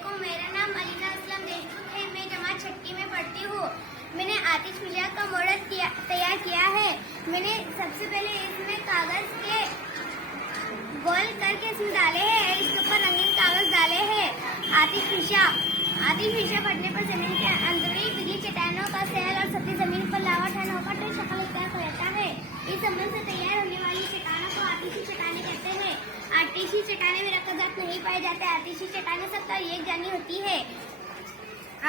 वालेकुम। मेरा नाम अलीना असलम देशमुख है। मैं जमात छठी में पढ़ती हूँ। मैंने आतिशफिजा का मॉडल तैयार किया है। मैंने सबसे पहले इसमें कागज के गोल करके इसमें डाले हैं। इसके ऊपर रंगीन कागज डाले हैं। आतिशफिजा फटने पर जमीन के अंदरूनी पीली चट्टानों का सैल और सतही जमीन पर लावा ठंड होकर तो शक्ल इख्तियार करता है। इस अमल से तैयार होने वाली चट्टानों को आतिशी चट्टानें कहते हैं। आतिशी चट्टानें में रकज़ात नहीं पाए जाते। आतिशी चट्टानें सबका एक जानी होती है।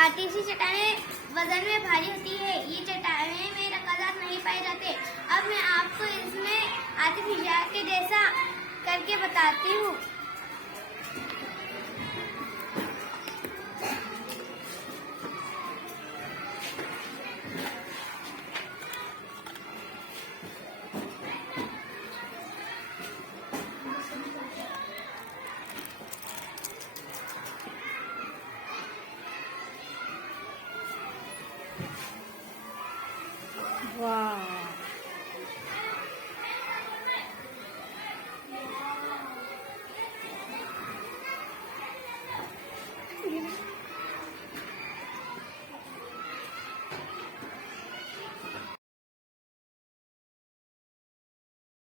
आतिशी चट्टानें वजन में भारी होती है। ये चट्टानें में रकज़ात नहीं पाए जाते। अब मैं आपको इसमें आतिशफिजा के जैसा करके बताती हूँ। वाह।